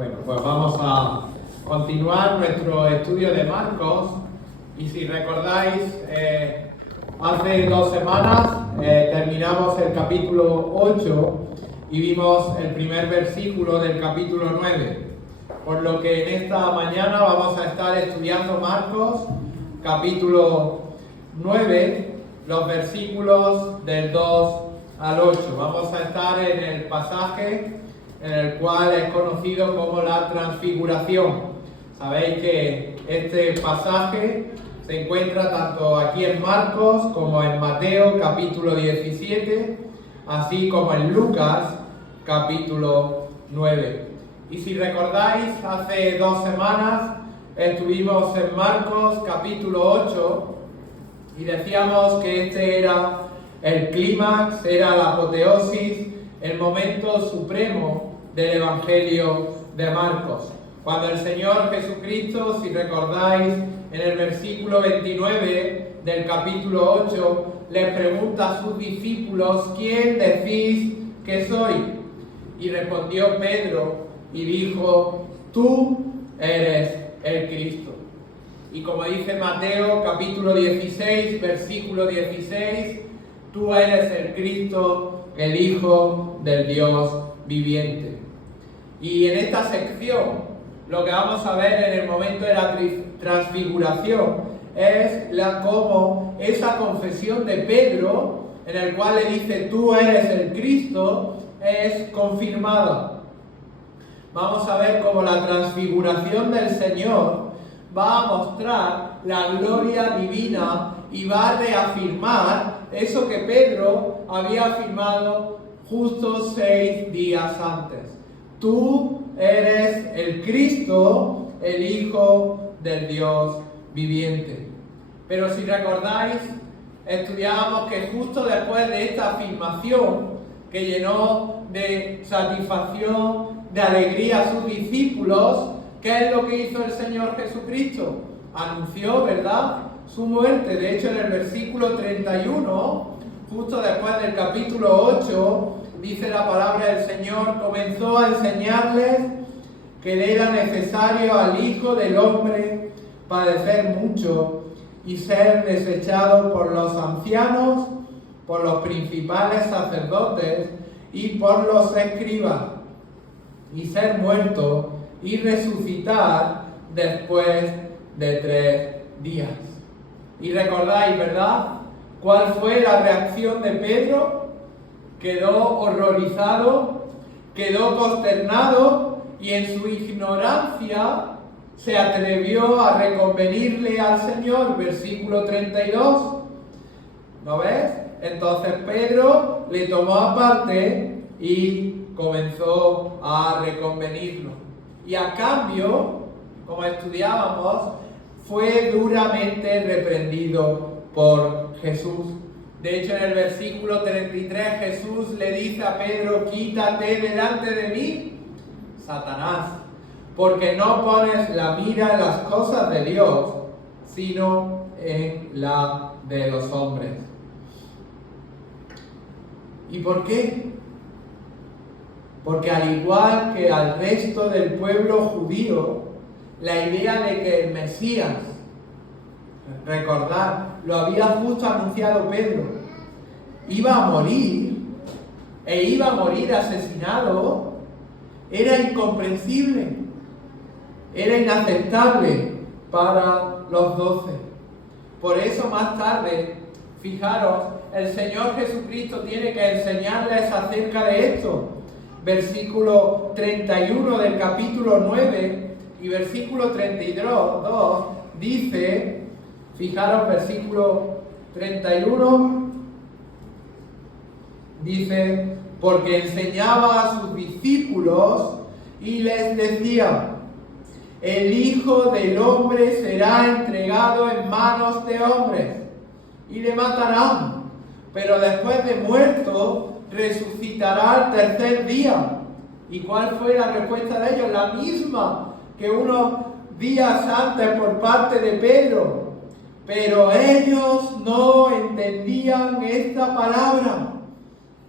Bueno, pues vamos a continuar nuestro estudio de Marcos. Y si recordáis, hace 2 semanas terminamos el capítulo 8 y vimos el primer versículo del capítulo 9. Por lo que en esta mañana vamos a estar estudiando Marcos, capítulo 9, los versículos del 2 al 8. Vamos a estar en el pasaje en el cual es conocido como la transfiguración. Sabéis que este pasaje se encuentra tanto aquí en Marcos como en Mateo capítulo 17, así como en Lucas capítulo 9. Y si recordáis, hace 2 semanas estuvimos en Marcos capítulo 8 y decíamos que este era el clímax, era la apoteosis, el momento supremo del Evangelio de Marcos. Cuando el Señor Jesucristo, si recordáis, en el versículo 29 del capítulo 8, le pregunta a sus discípulos: ¿quién decís que soy? Y respondió Pedro y dijo: tú eres el Cristo. Y como dice Mateo capítulo 16, versículo 16, tú eres el Cristo, el Hijo del Dios viviente. Y en esta sección, lo que vamos a ver en el momento de la transfiguración es cómo esa confesión de Pedro, en el cual le dice tú eres el Cristo, es confirmada. Vamos a ver cómo la transfiguración del Señor va a mostrar la gloria divina y va a reafirmar eso que Pedro había afirmado justo 6 días antes. Tú eres el Cristo, el Hijo del Dios viviente. Pero si recordáis, estudiábamos que justo después de esta afirmación que llenó de satisfacción, de alegría a sus discípulos, ¿qué es lo que hizo el Señor Jesucristo? Anunció, ¿verdad?, su muerte. De hecho, en el versículo 31, justo después del capítulo 8, dice la palabra del Señor: comenzó a enseñarles que le era necesario al Hijo del Hombre padecer mucho y ser desechado por los ancianos, por los principales sacerdotes y por los escribas, y ser muerto y resucitar después de 3 días. Y recordáis, ¿verdad?, cuál fue la reacción de Pedro. Quedó horrorizado, quedó consternado y en su ignorancia se atrevió a reconvenirle al Señor. Versículo 32. ¿No ves? Entonces Pedro le tomó aparte y comenzó a reconvenirlo. Y a cambio, como estudiábamos, fue duramente reprendido por Jesús. De hecho, en el versículo 33 Jesús le dice a Pedro: quítate delante de mí, Satanás, porque no pones la mira en las cosas de Dios, sino en la de los hombres. ¿Y por qué? Porque al igual que al resto del pueblo judío, la idea de que el Mesías, recordad, lo había justo anunciado Pedro, iba a morir e iba a morir asesinado, era incomprensible, era inaceptable para los 12. Por eso más tarde, fijaros, el Señor Jesucristo tiene que enseñarles acerca de esto. Versículo 31 del capítulo 9 y versículo 32 dice, fijaros, versículo 31, dice: porque enseñaba a sus discípulos y les decía: el Hijo del Hombre será entregado en manos de hombres y le matarán, pero después de muerto resucitará al tercer día. ¿Y cuál fue la respuesta de ellos? La misma que unos días antes por parte de Pedro. Pero ellos no entendían esta palabra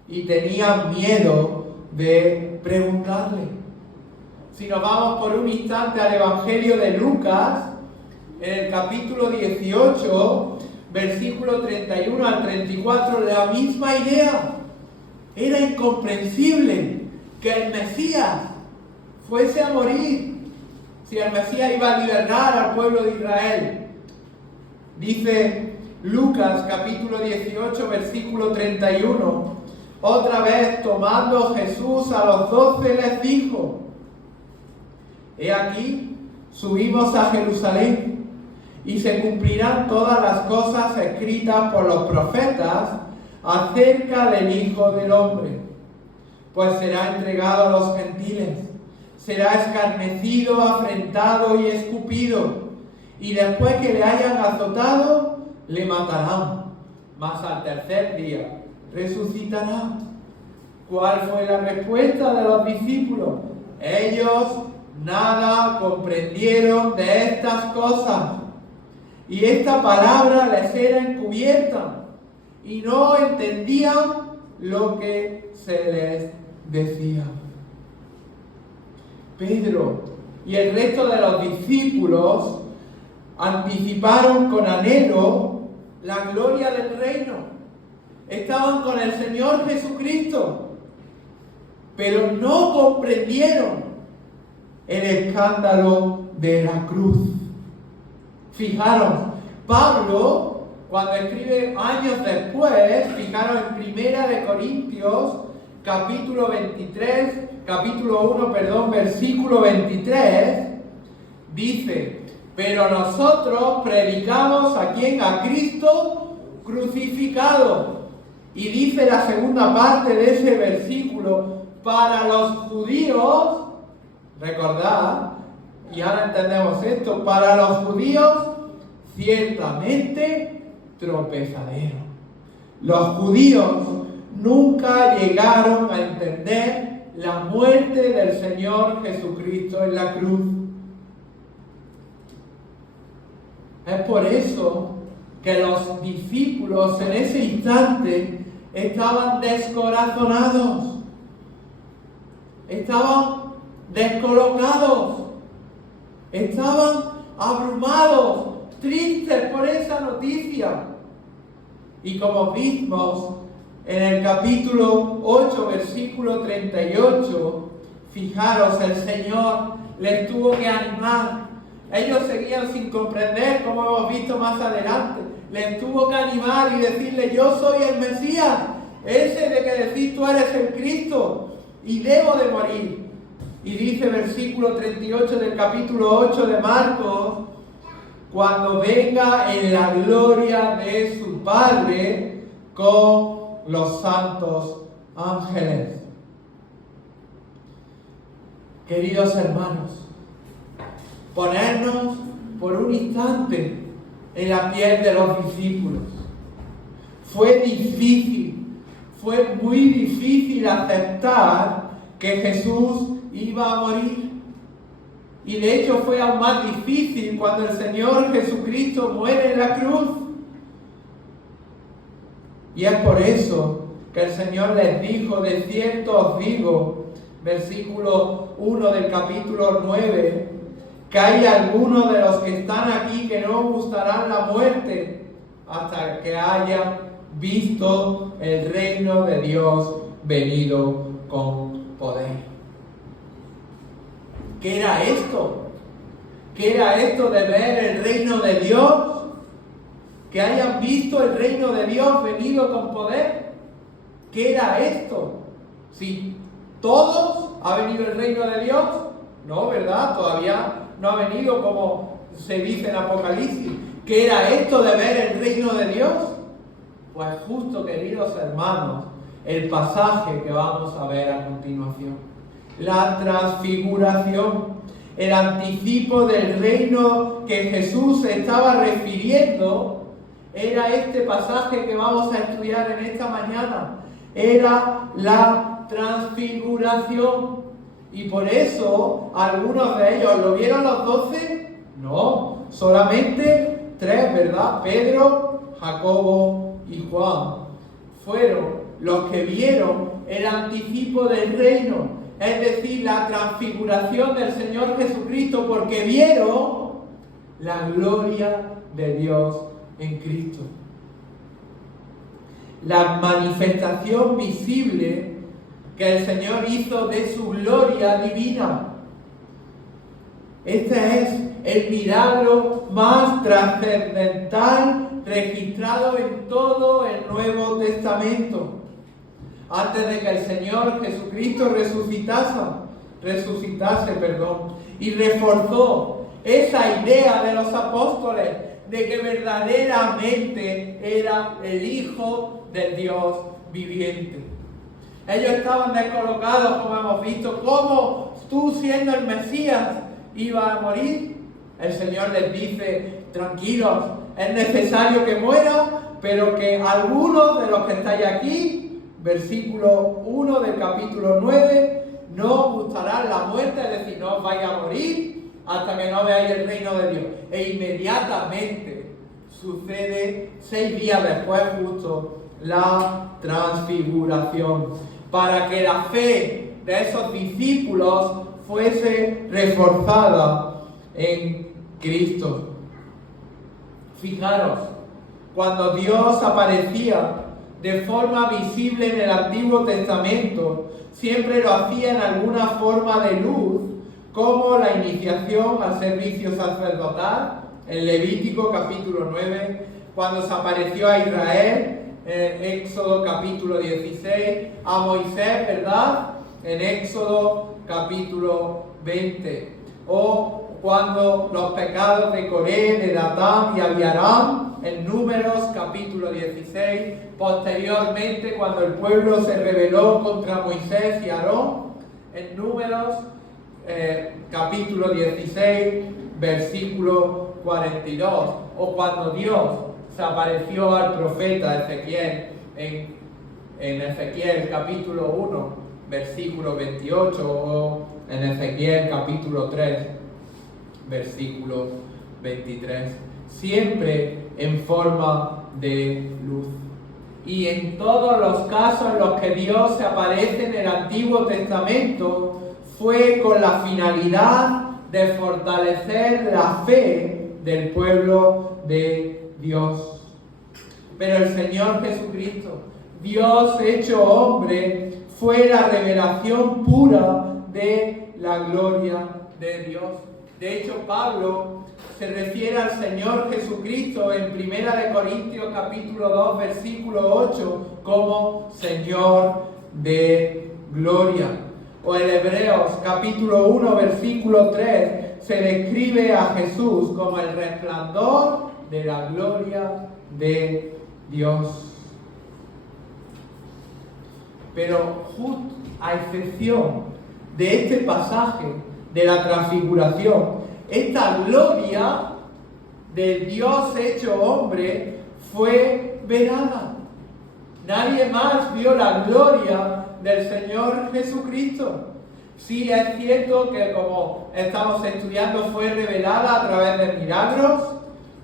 y tenían miedo de preguntarle. Si nos vamos por un instante al Evangelio de Lucas, en el capítulo 18, versículo 31 al 34, la misma idea. Era incomprensible que el Mesías fuese a morir, si el Mesías iba a liberar al pueblo de Israel. Dice Lucas capítulo 18, versículo 31, otra vez tomando Jesús a los 12 les dijo: He aquí, subimos a Jerusalén, y se cumplirán todas las cosas escritas por los profetas acerca del Hijo del Hombre. Pues será entregado a los gentiles, será escarnecido, afrentado y escupido, y después que le hayan azotado, le matarán, mas al tercer día resucitará. ¿Cuál fue la respuesta de los discípulos? Ellos nada comprendieron de estas cosas, y esta palabra les era encubierta, y no entendían lo que se les decía. Pedro y el resto de los discípulos anticiparon con anhelo la gloria del reino. Estaban con el Señor Jesucristo, pero no comprendieron el escándalo de la cruz. Fijaros, Pablo, cuando escribe años después, fijaros en Primera de Corintios, capítulo 1, versículo 23, dice: pero nosotros predicamos ¿a quién? A Cristo crucificado. Y dice la segunda parte de ese versículo: para los judíos, recordad, y ahora entendemos esto, para los judíos ciertamente tropezadero. Los judíos nunca llegaron a entender la muerte del Señor Jesucristo en la cruz. Es por eso que los discípulos en ese instante estaban descorazonados, estaban descolocados, estaban abrumados, tristes por esa noticia. Y como vimos en el capítulo 8, versículo 38, fijaros, el Señor les tuvo que animar. Ellos seguían sin comprender, como hemos visto más adelante. Les tuvo que animar y decirle: yo soy el Mesías, ese de que decís tú eres el Cristo, y debo de morir. Y dice versículo 38 del capítulo 8 de Marcos: cuando venga en la gloria de su Padre con los santos ángeles. Queridos hermanos, ponernos por un instante en la piel de los discípulos. Fue difícil, fue muy difícil aceptar que Jesús iba a morir. Y de hecho fue aún más difícil cuando el Señor Jesucristo muere en la cruz. Y es por eso que el Señor les dijo: de cierto os digo, versículo 1 del capítulo 9, que hay algunos de los que están aquí que no gustarán la muerte hasta que hayan visto el reino de Dios venido con poder. ¿Qué era esto? ¿Qué era esto de ver el reino de Dios? ¿Que hayan visto el reino de Dios venido con poder? ¿Qué era esto? ¿Sí? ¿Todos ha venido el reino de Dios? No, ¿verdad? Todavía no ha venido, como se dice en Apocalipsis. ¿Qué era esto de ver el reino de Dios? Pues justo, queridos hermanos, el pasaje que vamos a ver a continuación. La transfiguración, el anticipo del reino que Jesús estaba refiriendo, era este pasaje que vamos a estudiar en esta mañana. Era la transfiguración. Y por eso algunos de ellos, ¿lo vieron los 12? No, solamente 3, ¿verdad? Pedro, Jacobo y Juan fueron los que vieron el anticipo del reino, es decir, la transfiguración del Señor Jesucristo, porque vieron la gloria de Dios en Cristo. La manifestación visible que el Señor hizo de su gloria divina. Este es el milagro más trascendental registrado en todo el Nuevo Testamento. Antes de que el Señor Jesucristo resucitase, y reforzó esa idea de los apóstoles de que verdaderamente era el Hijo del Dios viviente. Ellos estaban descolocados, como hemos visto. ¿Cómo tú, siendo el Mesías, ibas a morir? El Señor les dice: tranquilos, es necesario que muera, pero que algunos de los que estáis aquí, versículo 1 del capítulo 9, no os gustará la muerte, es decir, no os vais a morir hasta que no veáis el reino de Dios. E inmediatamente sucede, 6 días después justo, la transfiguración, para que la fe de esos discípulos fuese reforzada en Cristo. Fijaros, cuando Dios aparecía de forma visible en el Antiguo Testamento, siempre lo hacía en alguna forma de luz, como la iniciación al servicio sacerdotal, en Levítico capítulo 9, cuando se apareció a Israel, en Éxodo capítulo 16, a Moisés, ¿verdad?, en Éxodo capítulo 20, o cuando los pecados de Coré, de Datán y Abiram, en Números capítulo 16, posteriormente cuando el pueblo se rebeló contra Moisés y Aarón, en Números capítulo 16, versículo 42, o cuando Dios se apareció al profeta Ezequiel en Ezequiel capítulo 1, versículo 28, o en Ezequiel capítulo 3, versículo 23, siempre en forma de luz. Y en todos los casos en los que Dios se aparece en el Antiguo Testamento, fue con la finalidad de fortalecer la fe del pueblo de Dios. Pero el Señor Jesucristo, Dios hecho hombre, fue la revelación pura de la gloria de Dios. De hecho, Pablo se refiere al Señor Jesucristo en 1 Corintios capítulo 2, versículo 8, como Señor de gloria. O en Hebreos capítulo 1, versículo 3, se describe a Jesús como el resplandor de la gloria de Dios. Pero justo a excepción de este pasaje de la transfiguración, esta gloria de Dios hecho hombre fue velada. Nadie más vio la gloria del Señor Jesucristo. Sí, es cierto que, como estamos estudiando, fue revelada a través de milagros,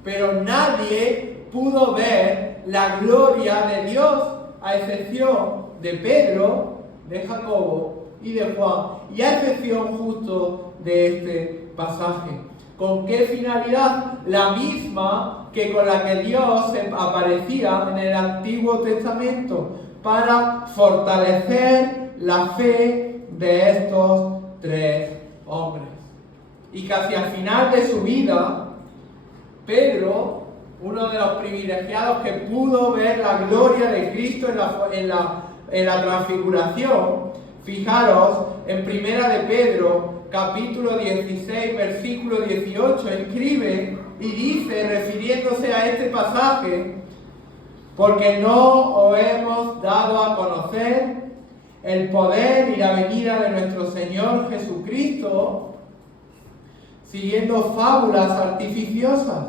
pero nadie pudo ver la gloria de Dios, a excepción de Pedro, de Jacobo y de Juan, y a excepción justo de este pasaje. ¿Con qué finalidad? La misma que con la que Dios se aparecía en el Antiguo Testamento, para fortalecer la fe de estos 3 hombres. Y casi al final de su vida, Pedro, uno de los privilegiados que pudo ver la gloria de Cristo en la transfiguración, fijaros, en 1 de Pedro, capítulo 16, versículo 18, escribe y dice, refiriéndose a este pasaje: porque no os hemos dado a conocer el poder y la venida de nuestro Señor Jesucristo siguiendo fábulas artificiosas,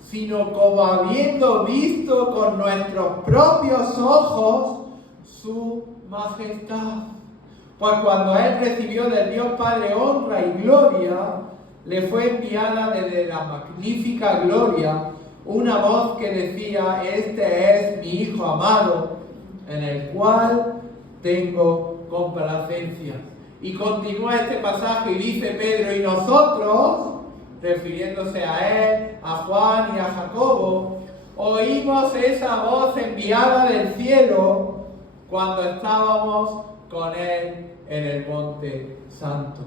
sino como habiendo visto con nuestros propios ojos su majestad. Pues cuando Él recibió del Dios Padre honra y gloria, le fue enviada desde la magnífica gloria una voz que decía: este es mi Hijo amado, en el cual tengo complacencia. Y continúa este pasaje y dice Pedro, y nosotros, refiriéndose a él, a Juan y a Jacobo, oímos esa voz enviada del cielo cuando estábamos con él en el Monte Santo.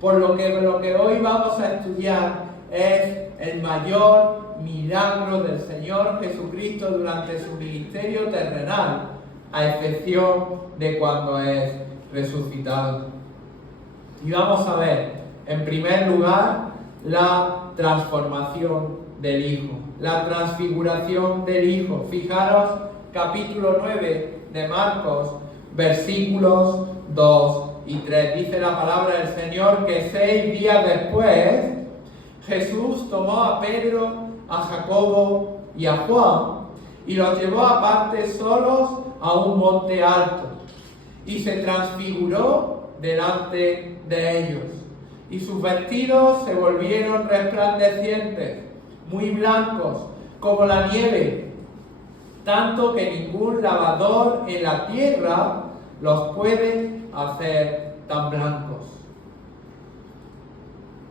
Por lo que hoy vamos a estudiar es el mayor milagro del Señor Jesucristo durante su ministerio terrenal, a excepción de cuando es resucitado. Y vamos a ver, en primer lugar, la transformación del Hijo, la transfiguración del Hijo. Fijaros, capítulo 9 de Marcos, versículos 2 y 3. Dice la palabra del Señor que 6 días después, Jesús tomó a Pedro, a Jacobo y a Juan y los llevó aparte solos a un monte alto y se transfiguró delante de ellos. Y sus vestidos se volvieron resplandecientes, muy blancos, como la nieve, tanto que ningún lavador en la tierra los puede hacer tan blancos.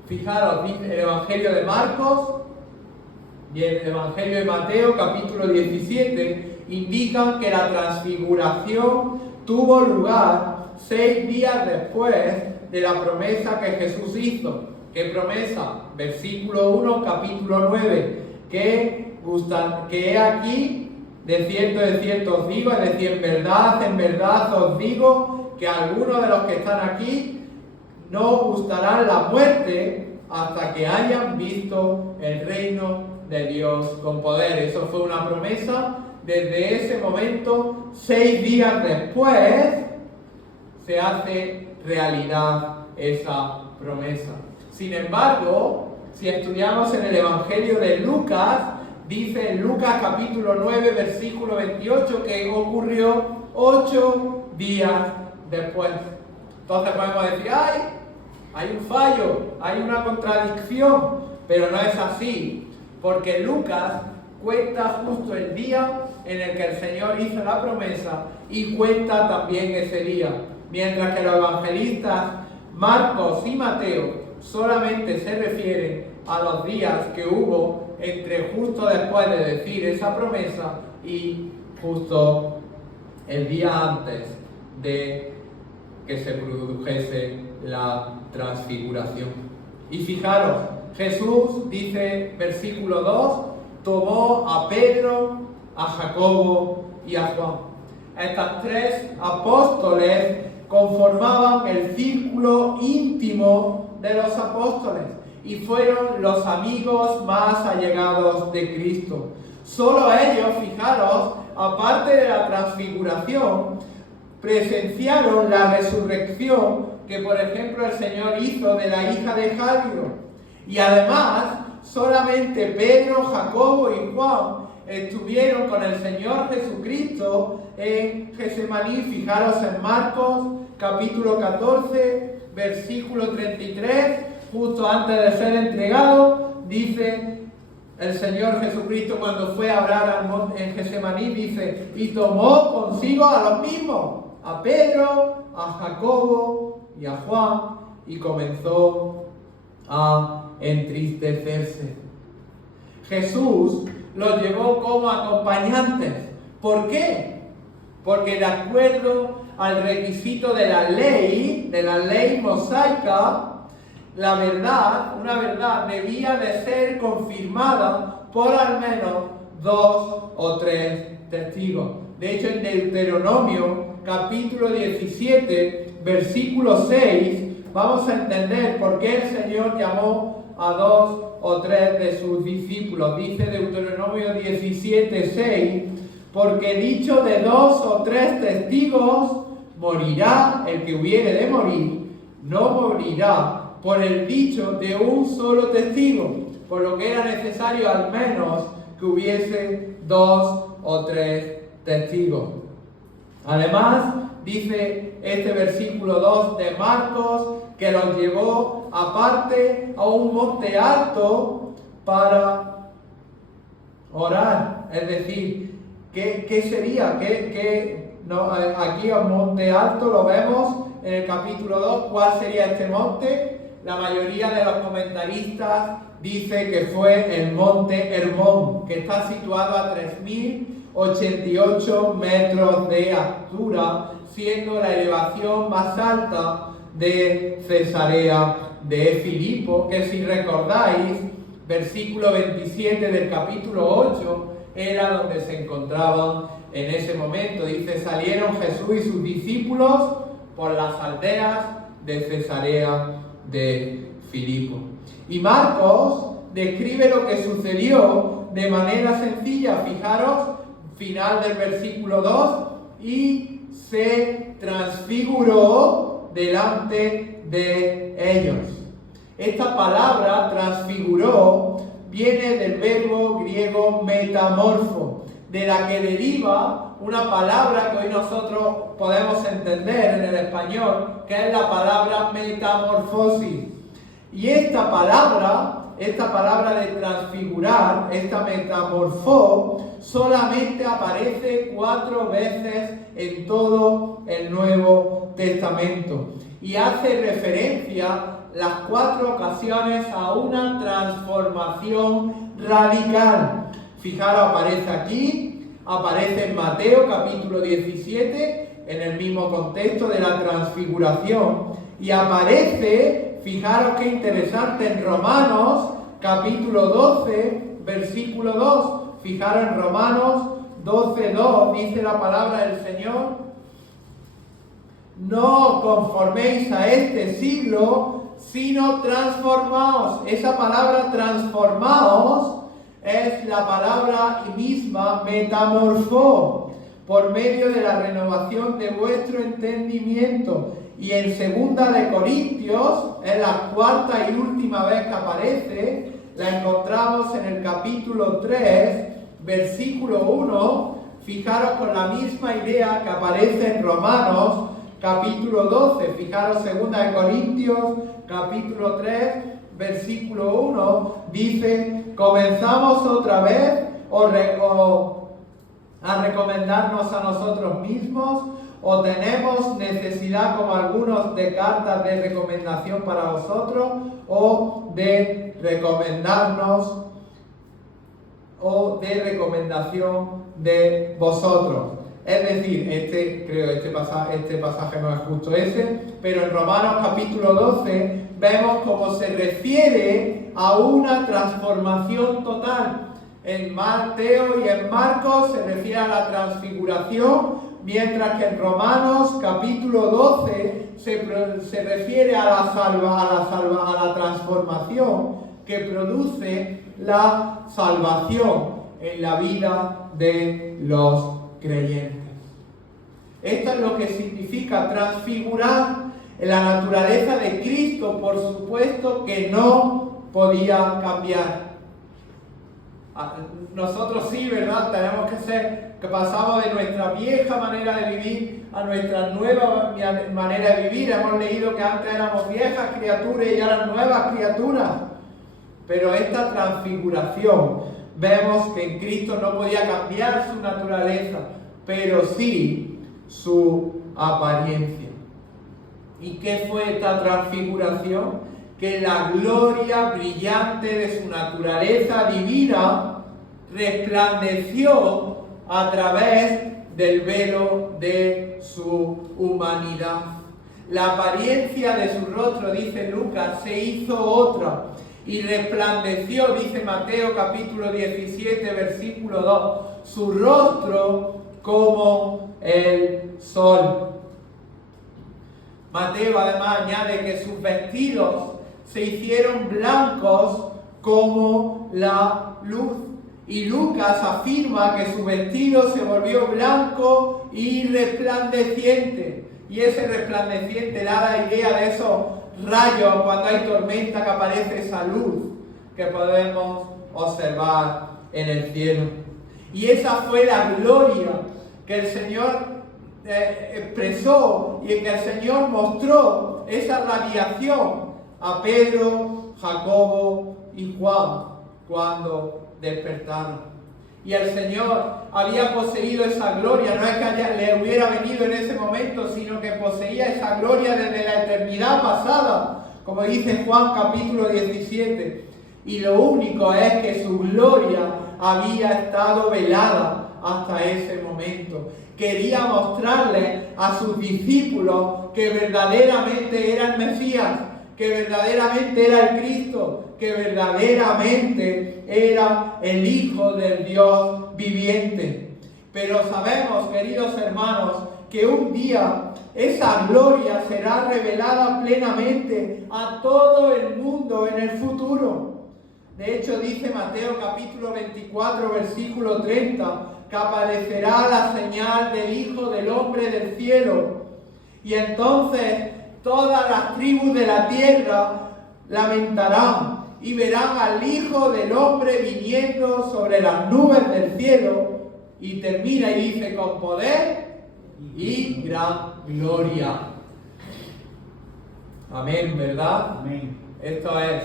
Fijaros, el Evangelio de Marcos y el Evangelio de Mateo, capítulo 17, indican que la transfiguración tuvo lugar 6 días después de la promesa que Jesús hizo. ¿Qué promesa? Versículo 1, capítulo 9, que he aquí, de cierto os digo, es decir, en verdad os digo, que algunos de los que están aquí no gustarán la muerte hasta que hayan visto el reino de Dios con poder. Eso fue una promesa. Desde ese momento, 6 días después, se hace realidad esa promesa. Sin embargo, si estudiamos en el Evangelio de Lucas, dice en Lucas capítulo 9, versículo 28, que ocurrió 8 días después. Entonces podemos decir, hay un fallo, hay una contradicción, pero no es así, porque Lucas cuenta justo el día en el que el Señor hizo la promesa y cuenta también ese día, mientras que los evangelistas Marcos y Mateo solamente se refieren a los días que hubo entre justo después de decir esa promesa y justo el día antes de que se produjese la transfiguración. Y fijaros, Jesús, dice versículo 2, tomó a Pedro, a Jacobo y a Juan. Estas 3 apóstoles conformaban el círculo íntimo de los apóstoles y fueron los amigos más allegados de Cristo. Solo ellos, fijaros, aparte de la transfiguración, presenciaron la resurrección que, por ejemplo, el Señor hizo de la hija de Jairo. Y además, solamente Pedro, Jacobo y Juan estuvieron con el Señor Jesucristo en Getsemaní. Fijaros en Marcos, capítulo 14, versículo 33, justo antes de ser entregado, dice el Señor Jesucristo cuando fue a orar en Getsemaní, dice, y tomó consigo a los mismos, a Pedro, a Jacobo y a Juan, y comenzó a entristecerse. Jesús los llevó como acompañantes. ¿Por qué? Porque de acuerdo al requisito de la ley mosaica, la verdad, una verdad debía de ser confirmada por al menos 2 o 3 testigos. De hecho, en Deuteronomio, capítulo 17, versículo 6, vamos a entender por qué el Señor llamó a 2 o 3 de sus discípulos. Dice Deuteronomio 17, 6, porque dicho de 2 o 3 testigos, morirá el que hubiere de morir, no morirá por el dicho de un solo testigo, por lo que era necesario al menos que hubiese 2 o 3 testigos. Además, dice este versículo 2 de Marcos que los llevó aparte a un monte alto para orar. Es decir, ¿qué sería? No, aquí a un monte alto lo vemos en el capítulo 2 cuál sería este monte. La mayoría de los comentaristas dice que fue el monte Hermón, que está situado a 3088 metros de altura, siendo la elevación más alta de Cesarea de Filipo, que si recordáis, versículo 27 del capítulo 8, era donde se encontraban en ese momento. Dice, salieron Jesús y sus discípulos por las aldeas de Cesarea de Filipo. Y Marcos describe lo que sucedió de manera sencilla. Fijaros, final del versículo 2, y se transfiguró delante de ellos. Esta palabra, transfiguró, viene del verbo griego metamorfo, de la que deriva una palabra que hoy nosotros podemos entender en el español, que es la palabra metamorfosis. Y esta palabra de transfigurar, esta metamorfó, solamente aparece 4 veces en todo el Nuevo Testamento. Y hace referencia las 4 ocasiones a una transformación radical. Fijaros, aparece aquí, aparece en Mateo capítulo 17, en el mismo contexto de la transfiguración, y aparece, fijaros qué interesante, en Romanos capítulo 12, versículo 2. Fijaros en Romanos 12:2, dice la palabra del Señor: no os conforméis a este siglo, sino transformaos. Esa palabra transformaos es la palabra misma metamorfó, por medio de la renovación de vuestro entendimiento. Y en 2 de Corintios, es la 4ª y última vez que aparece, la encontramos en el capítulo 3, versículo 1. Fijaros con la misma idea que aparece en Romanos capítulo 12, fijaros 2 de Corintios, capítulo 3, versículo 1, dice, comenzamos otra vez a recomendarnos a nosotros mismos, o tenemos necesidad, como algunos, de cartas de recomendación para vosotros, o de recomendarnos, o de recomendación de vosotros. Es decir, este pasaje no es justo ese, pero en Romanos capítulo 12 vemos cómo se refiere a una transformación total. En Mateo y en Marcos se refiere a la transfiguración, mientras que en Romanos capítulo 12 se refiere a la transformación que produce la salvación en la vida de los creyentes. Esto es lo que significa transfigurar. En la naturaleza de Cristo, por supuesto que no podía cambiar. Nosotros sí, ¿verdad? Tenemos que pasamos de nuestra vieja manera de vivir a nuestra nueva manera de vivir. Hemos leído que antes éramos viejas criaturas y ahora nuevas criaturas. Pero esta transfiguración, vemos que en Cristo no podía cambiar su naturaleza, pero sí su apariencia. ¿Y qué fue esta transfiguración? Que la gloria brillante de su naturaleza divina resplandeció a través del velo de su humanidad. La apariencia de su rostro, dice Lucas, se hizo otra y resplandeció, dice Mateo capítulo 17, versículo 2, su rostro como el sol. Mateo además añade que sus vestidos se hicieron blancos como la luz. Y Lucas afirma que su vestido se volvió blanco y resplandeciente. Y ese resplandeciente da la idea de esos rayos cuando hay tormenta, que aparece esa luz que podemos observar en el cielo. Y esa fue la gloria que el Señor expresó y en que el Señor mostró esa radiación a Pedro, Jacobo y Juan cuando despertaron. y el Señor había poseído esa gloria, no es que le hubiera venido en ese momento, sino que poseía esa gloria desde la eternidad pasada, como dice Juan capítulo 17. Y lo único es que su gloria había estado velada hasta ese momento. Quería mostrarle a sus discípulos que verdaderamente era el Mesías, que verdaderamente era el Cristo, que verdaderamente era el Hijo del Dios viviente. Pero sabemos, queridos hermanos, que un día esa gloria será revelada plenamente a todo el mundo en el futuro. De hecho, dice Mateo capítulo 24, versículo 30, que aparecerá la señal del Hijo del Hombre del cielo. Y entonces todas las tribus de la tierra lamentarán y verán al Hijo del Hombre viniendo sobre las nubes del cielo. Y termina y dice, con poder y gran gloria. Amén, ¿verdad? Amén. Esto es,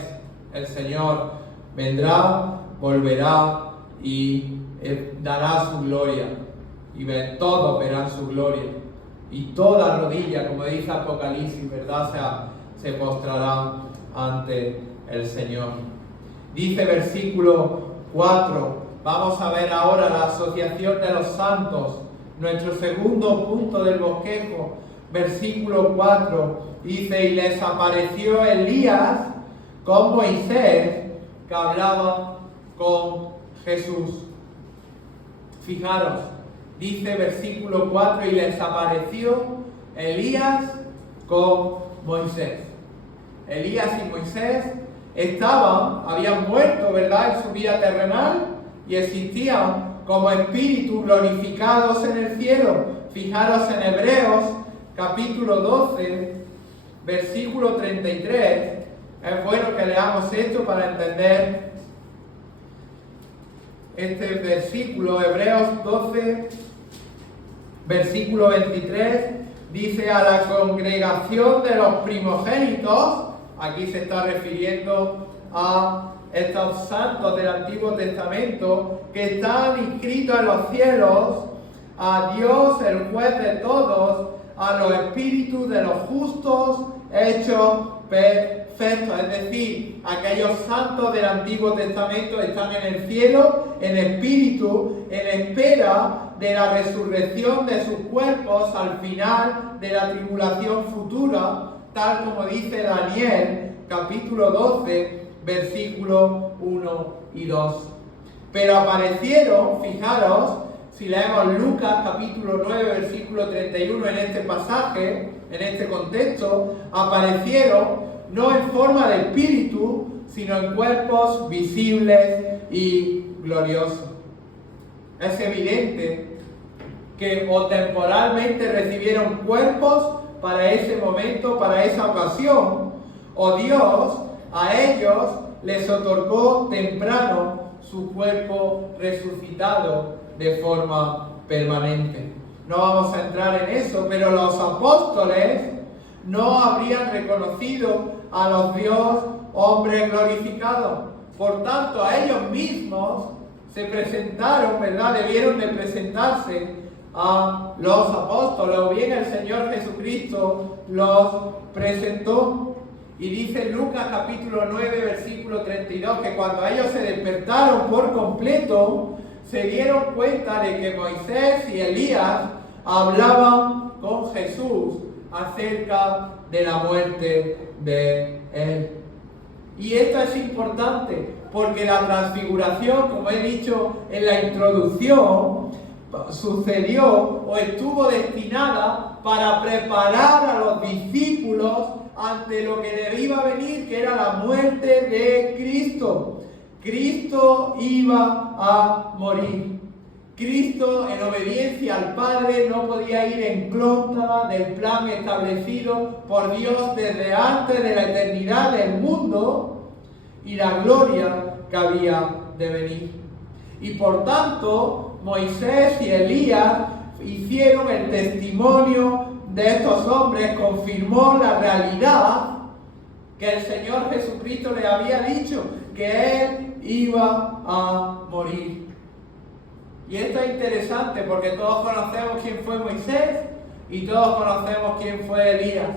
el Señor vendrá, volverá y dará su gloria. Y todos verán su gloria. Y toda rodilla, como dice Apocalipsis, ¿verdad? Se postrará ante el Señor. Dice versículo 4. Vamos a ver ahora la asociación de los santos. Nuestro segundo punto del bosquejo. Versículo 4. Dice, y les apareció Elías con Moisés, que hablaba con Jesús. Fijaros, dice versículo 4, y les apareció Elías con Moisés. Elías y Moisés habían muerto, ¿verdad?, en su vida terrenal y existían como espíritus glorificados en el cielo. Fijaros en Hebreos capítulo 12, versículo 33. Es bueno que leamos esto para entender este versículo. Hebreos 12, versículo 23, dice, a la congregación de los primogénitos. Aquí se está refiriendo a estos santos del Antiguo Testamento que están inscritos en los cielos, a Dios, el juez de todos, a los espíritus de los justos hechos perfectos. Es decir, aquellos santos del Antiguo Testamento están en el cielo, en espíritu, en espera de la resurrección de sus cuerpos al final de la tribulación futura, tal como dice Daniel, capítulo 12, versículos 1 y 2. Pero aparecieron, fijaros, si leemos Lucas, capítulo 9, versículo 31, en este pasaje, en este contexto, aparecieron no en forma de espíritu, sino en cuerpos visibles y gloriosos. Es evidente que o temporalmente recibieron cuerpos para ese momento, para esa ocasión, o Dios a ellos les otorgó temprano su cuerpo resucitado de forma permanente. No vamos a entrar en eso, pero los apóstoles no habrían reconocido a los Dios hombres glorificados. Por tanto, a ellos mismos se presentaron, ¿verdad? Debieron de presentarse a los apóstoles, o bien el Señor Jesucristo los presentó. Y dice Lucas capítulo 9, versículo 32, que cuando ellos se despertaron por completo, se dieron cuenta de que Moisés y Elías hablaban con Jesús acerca de la muerte de él. Y esto es importante porque la transfiguración, como he dicho en la introducción, sucedió o estuvo destinada para preparar a los discípulos ante lo que debía venir, que era la muerte de Cristo. Cristo iba a morir. Cristo, en obediencia al Padre, no podía ir en contra del plan establecido por Dios desde antes de la eternidad del mundo y la gloria que había de venir. Y por tanto, Moisés y Elías hicieron el testimonio de estos hombres, confirmó la realidad que el Señor Jesucristo le había dicho, que Él iba a morir. Y esto es interesante porque todos conocemos quién fue Moisés y todos conocemos quién fue Elías.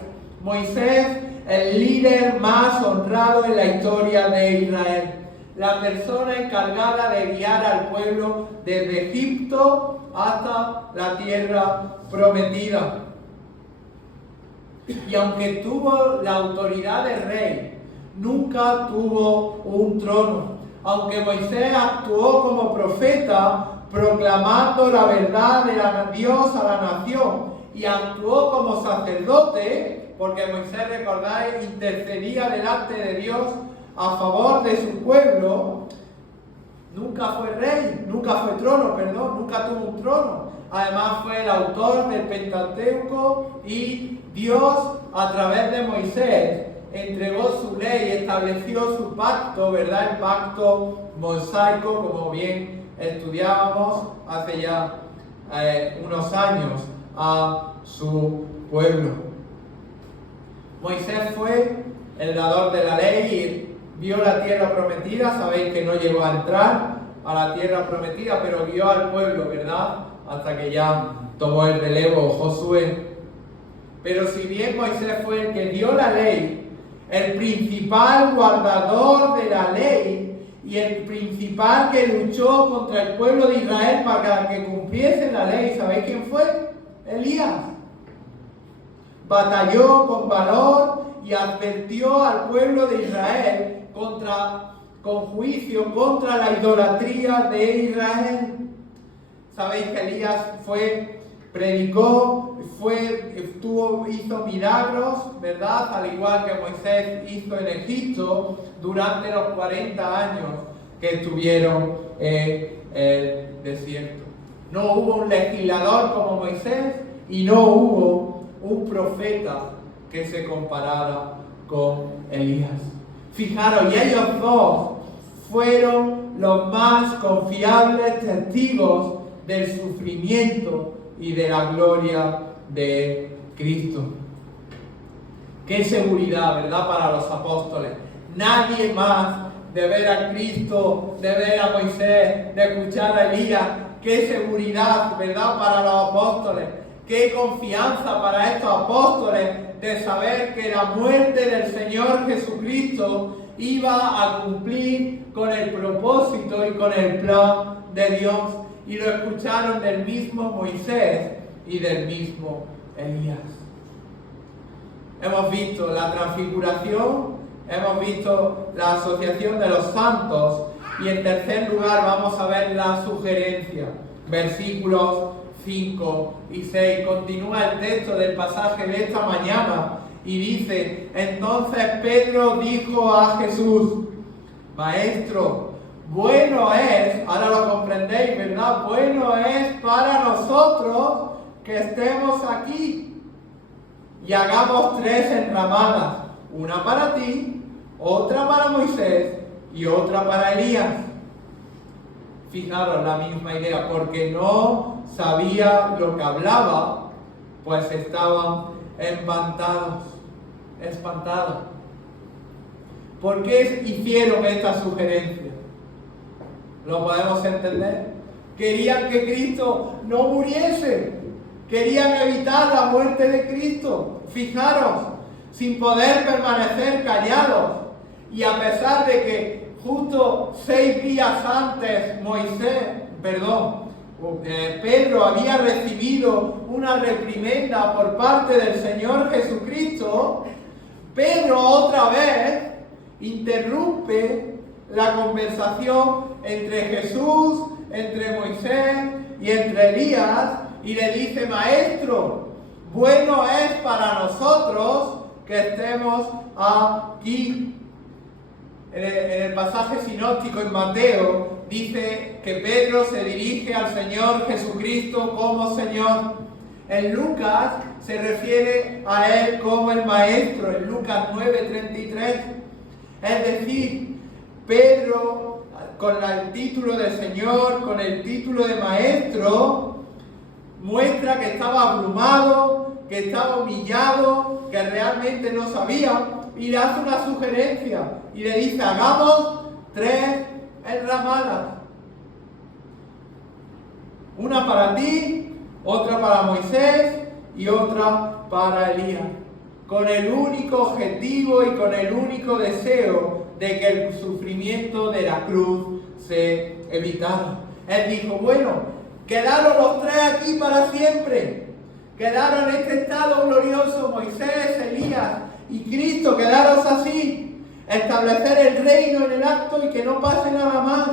Moisés, el líder más honrado en la historia de Israel. La persona encargada de guiar al pueblo desde Egipto hasta la tierra prometida. Y aunque tuvo la autoridad de rey, nunca tuvo un trono. Aunque Moisés actuó como profeta, proclamando la verdad de Dios a la nación, y actuó como sacerdote, porque Moisés, recordáis, intercedía delante de Dios a favor de su pueblo, nunca fue rey, nunca tuvo un trono. Además fue el autor del Pentateuco y Dios, a través de Moisés, entregó su ley, estableció su pacto, ¿verdad? El pacto mosaico, como bien estudiábamos hace ya unos años, a su pueblo. Moisés fue el dador de la ley y vio la tierra prometida. Sabéis que no llegó a entrar a la tierra prometida, pero guió al pueblo, ¿verdad? Hasta que ya tomó el relevo Josué. Pero si bien Moisés fue el que dio la ley, el principal guardador de la ley y el principal que luchó contra el pueblo de Israel para que cumpliese la ley, ¿sabéis quién fue? Elías. Batalló con valor y advirtió al pueblo de Israel con juicio contra la idolatría de Israel. Sabéis que Elías predicó, hizo milagros, ¿verdad? Al igual que Moisés hizo en Egipto durante los 40 años que estuvieron en el desierto. No hubo un legislador como Moisés y no hubo un profeta que se comparara con Elías. Fijaros, y ellos dos fueron los más confiables testigos del sufrimiento y de la gloria de Cristo. Qué seguridad, ¿verdad?, para los apóstoles. Nadie más de ver a Cristo, de ver a Moisés, de escuchar a Elías. Qué seguridad, ¿verdad?, para los apóstoles. Qué confianza para estos apóstoles de saber que la muerte del Señor Jesucristo iba a cumplir con el propósito y con el plan de Dios. Y lo escucharon del mismo Moisés y del mismo Elías. Hemos visto la transfiguración, hemos visto la asociación de los santos y en tercer lugar vamos a ver la sugerencia. Versículos 5 y 6. Continúa el texto del pasaje de esta mañana y dice: entonces Pedro dijo a Jesús: Maestro, bueno es, ahora lo comprendéis, ¿verdad? Bueno es para nosotros que estemos aquí y hagamos 3 enramadas, una para ti, otra para Moisés y otra para Elías. Fijaros, la misma idea, porque no sabía lo que hablaba, pues estaban espantados. ¿Por qué hicieron esta sugerencia? ¿Lo podemos entender? Querían que Cristo no muriese. Querían evitar la muerte de Cristo. Fijaros, sin poder permanecer callados. Y a pesar de que justo 6 días antes Pedro había recibido una reprimenda por parte del Señor Jesucristo, Pedro otra vez interrumpe la conversación entre Jesús, entre Moisés y entre Elías y le dice: Maestro, bueno es para nosotros que estemos aquí. En el pasaje sinóptico en Mateo dice que Pedro se dirige al Señor Jesucristo como Señor. En Lucas se refiere a Él como el Maestro, en Lucas 9:33. Es decir, Pedro, con el título de Señor, con el título de Maestro, muestra que estaba abrumado, que estaba humillado, que realmente no sabía, y le hace una sugerencia y le dice: hagamos 3 enramadas. Una para ti, otra para Moisés y otra para Elías. Con el único objetivo y con el único deseo de que el sufrimiento de la cruz se evitara. Él dijo, bueno, quedaron los tres aquí para siempre. Quedaron en este estado glorioso Moisés, Elías y Cristo. Quedaros así. Establecer el reino en el acto y que no pase nada más.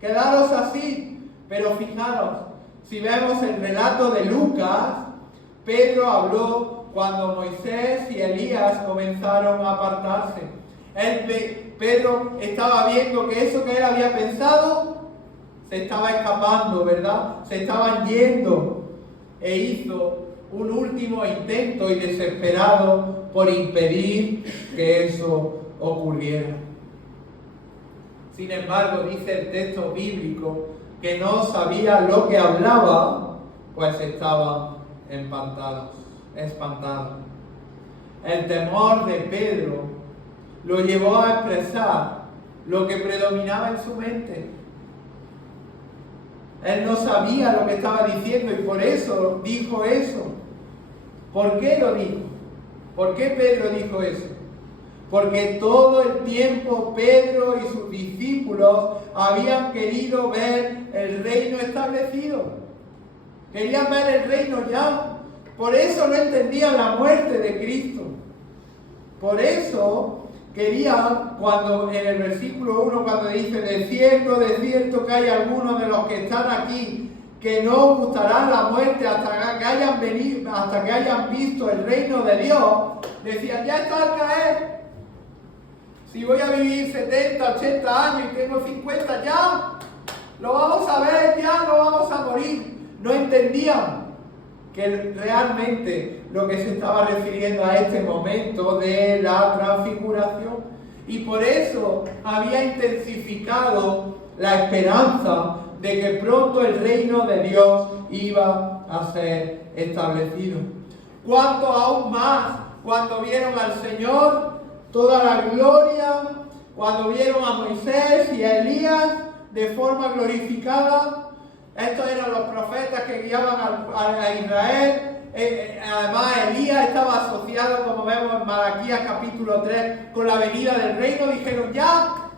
Quedaros así. Pero fijaros, si vemos el relato de Lucas, Pedro habló cuando Moisés y Elías comenzaron a apartarse. Pedro estaba viendo que eso que él había pensado se estaba escapando, ¿verdad? Se estaban yendo. E hizo un último intento y desesperado por impedir que eso ocurriera. Sin embargo, dice el texto bíblico que no sabía lo que hablaba, pues estaban espantados. El temor de Pedro lo llevó a expresar lo que predominaba en su mente. Él no sabía lo que estaba diciendo y por eso dijo eso. ¿Por qué lo dijo? ¿Por qué Pedro dijo eso? Porque todo el tiempo Pedro y sus discípulos habían querido ver el reino establecido. Querían ver el reino ya. Por eso no entendían la muerte de Cristo. Por eso querían, cuando en el versículo 1, cuando dice, de cierto que hay algunos de los que están aquí que no gustarán la muerte hasta que hayan visto el reino de Dios, decían, ya está al caer. Si voy a vivir 70, 80 años y tengo 50, ya lo vamos a ver, ya no vamos a morir. No entendían que realmente lo que se estaba refiriendo a este momento de la transfiguración. Y por eso había intensificado la esperanza de que pronto el reino de Dios iba a ser establecido. Cuanto aún más cuando vieron al Señor, toda la gloria, cuando vieron a Moisés y a Elías de forma glorificada. Estos eran los profetas que guiaban a Israel. Además, Elías estaba asociado, como vemos en Malaquías capítulo 3, con la venida del reino. Dijeron, ya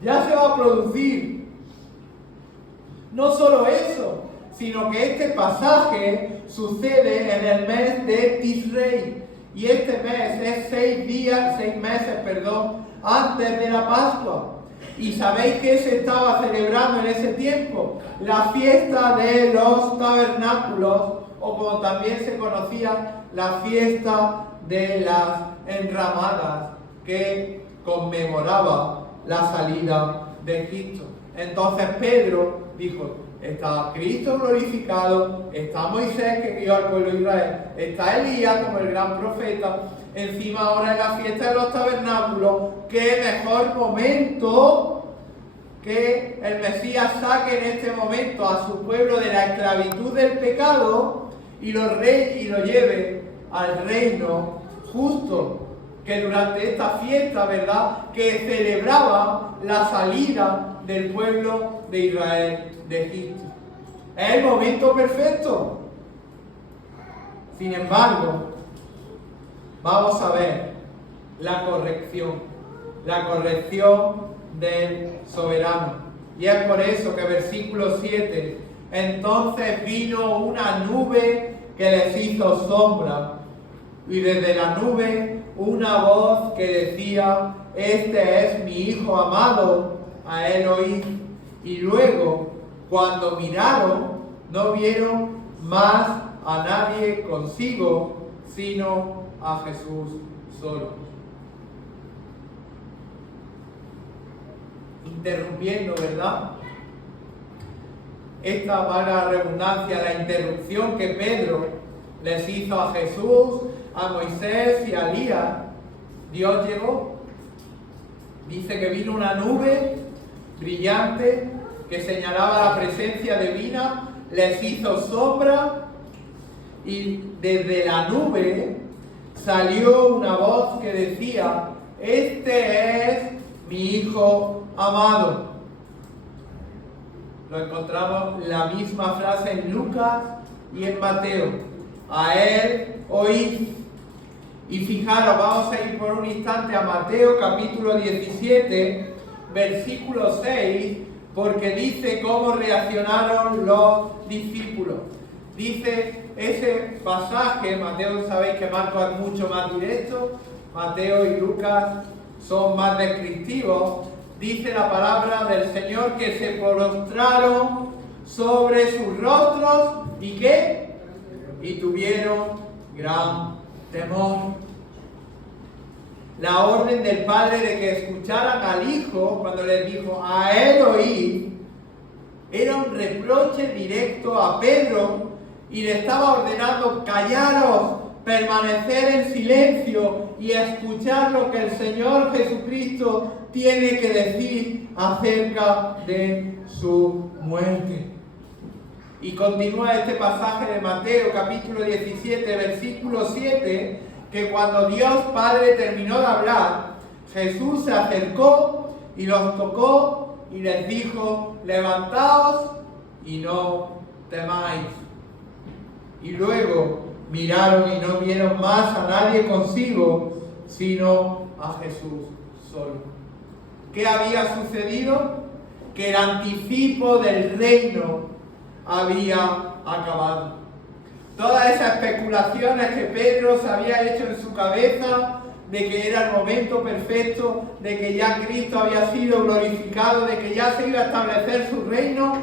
se va a producir. No solo eso, sino que este pasaje sucede en el mes de Tisrei. Y este mes es 6 meses, antes de la Pascua. ¿Y sabéis qué se estaba celebrando en ese tiempo? La fiesta de los tabernáculos, o como también se conocía, la fiesta de las enramadas, que conmemoraba la salida de Egipto. Entonces Pedro dijo, está Cristo glorificado, está Moisés que guió al pueblo de Israel, está Elías como el gran profeta, encima ahora en la fiesta de los tabernáculos. Qué mejor momento que el Mesías saque en este momento a su pueblo de la esclavitud del pecado y lo lleve al reino justo, que durante esta fiesta, ¿verdad?, que celebraba la salida del pueblo de Israel de Egipto. Es el momento perfecto. Sin embargo, vamos a ver la corrección del soberano. Y es por eso que versículo 7, entonces vino una nube que les hizo sombra, y desde la nube una voz que decía, este es mi Hijo amado, a él oíd. Y luego, cuando miraron, no vieron más a nadie consigo, sino a Jesús solo. Interrumpiendo, ¿verdad? Esta vaga redundancia, la interrupción que Pedro les hizo a Jesús, a Moisés y a Elías, Dios llegó. Dice que vino una nube brillante que señalaba la presencia divina, les hizo sombra y desde la nube salió una voz que decía, este es mi Hijo amado. lo encontramos la misma frase en Lucas y en Mateo. A él oíd. Y fijaros, vamos a ir por un instante a Mateo capítulo 17, versículo 6, porque dice cómo reaccionaron los discípulos. Dice ese pasaje, Mateo, sabéis que Marcos es mucho más directo, Mateo y Lucas son más descriptivos. Dice la palabra del Señor que se postraron sobre sus rostros y ¿qué? Y tuvieron gran temor. La orden del Padre de que escucharan al Hijo cuando les dijo a él oíd era un reproche directo a Pedro y le estaba ordenando callaros, permanecer en silencio y escuchar lo que el Señor Jesucristo tiene que decir acerca de su muerte. Y continúa este pasaje de Mateo capítulo 17 versículo 7, que cuando Dios Padre terminó de hablar, Jesús se acercó y los tocó y les dijo: levantaos y no temáis. Y luego miraron y no vieron más a nadie consigo, sino a Jesús solo. ¿Qué había sucedido? Que el anticipo del reino había acabado. Todas esas especulaciones que Pedro se había hecho en su cabeza de que era el momento perfecto, de que ya Cristo había sido glorificado, de que ya se iba a establecer su reino,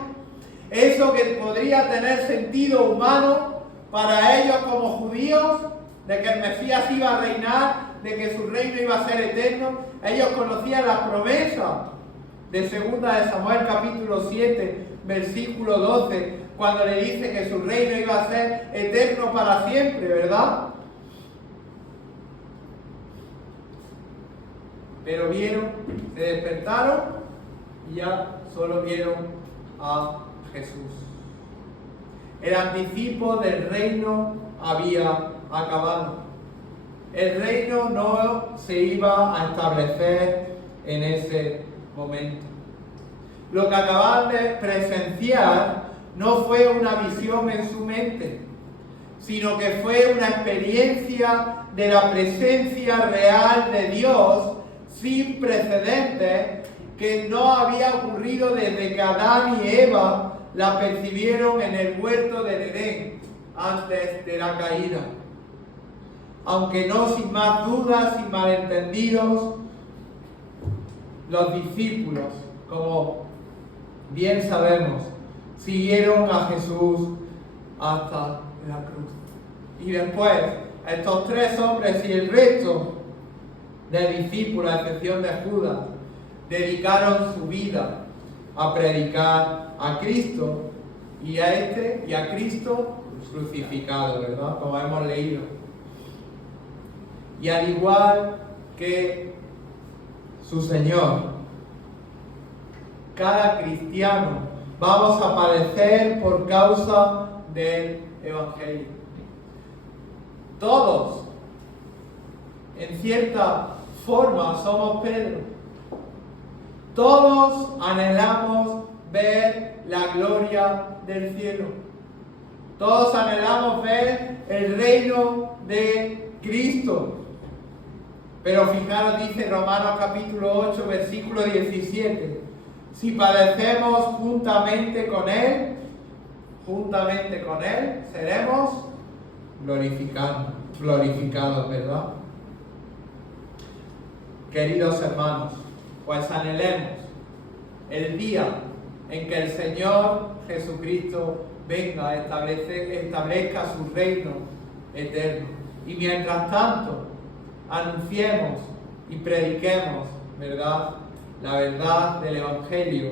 eso que podría tener sentido humano para ellos como judíos, de que el Mesías iba a reinar, de que su reino iba a ser eterno, ellos conocían las promesas de 2 de Samuel capítulo 7, versículo 12, cuando le dice que su reino iba a ser eterno para siempre, ¿verdad? Pero vieron, se despertaron y ya solo vieron a Jesús. El anticipo del reino había acabado. El reino no se iba a establecer en ese momento. Lo que acaban de presenciar no fue una visión en su mente, sino que fue una experiencia de la presencia real de Dios sin precedentes que no había ocurrido desde que Adán y Eva la percibieron en el huerto del Edén antes de la caída. Aunque no sin más dudas, sin malentendidos, los discípulos, como bien sabemos, siguieron a Jesús hasta la cruz. Y después, estos tres hombres y el resto de discípulos, a excepción de Judas, dedicaron su vida a predicar a Cristo y a Cristo crucificado, ¿verdad? Como hemos leído. Y al igual que su Señor, cada cristiano vamos a padecer por causa del Evangelio. Todos, en cierta forma, somos Pedro. Todos anhelamos ver la gloria del cielo. Todos anhelamos ver el reino de Cristo. Pero fijaros, dice Romanos capítulo 8, versículo 17. Si padecemos juntamente con Él, seremos glorificados, ¿verdad? Queridos hermanos, pues anhelemos el día en que el Señor Jesucristo venga, establezca su reino eterno. Y mientras tanto, anunciemos y prediquemos, ¿verdad?, la verdad del Evangelio,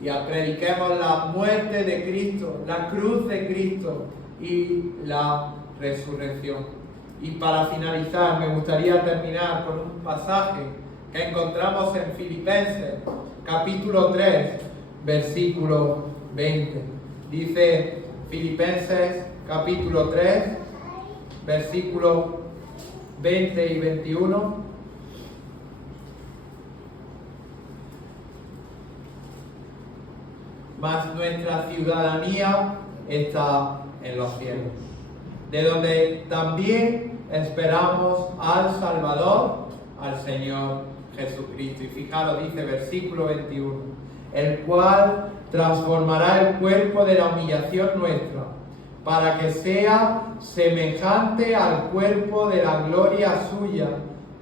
y prediquemos la muerte de Cristo, la cruz de Cristo y la resurrección. Y para finalizar, me gustaría terminar con un pasaje que encontramos en Filipenses, capítulo 3, versículo 20. Dice Filipenses, capítulo 3, versículos 20 y 21. mas nuestra ciudadanía está en los cielos, de donde también esperamos al Salvador, al Señor Jesucristo. Y fijaros, dice versículo 21, el cual transformará el cuerpo de la humillación nuestra, para que sea semejante al cuerpo de la gloria suya,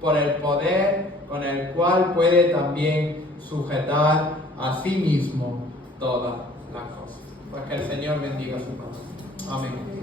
por el poder con el cual puede también sujetar a sí mismo todas las cosas. Pues que el Señor bendiga su palabra. Amén.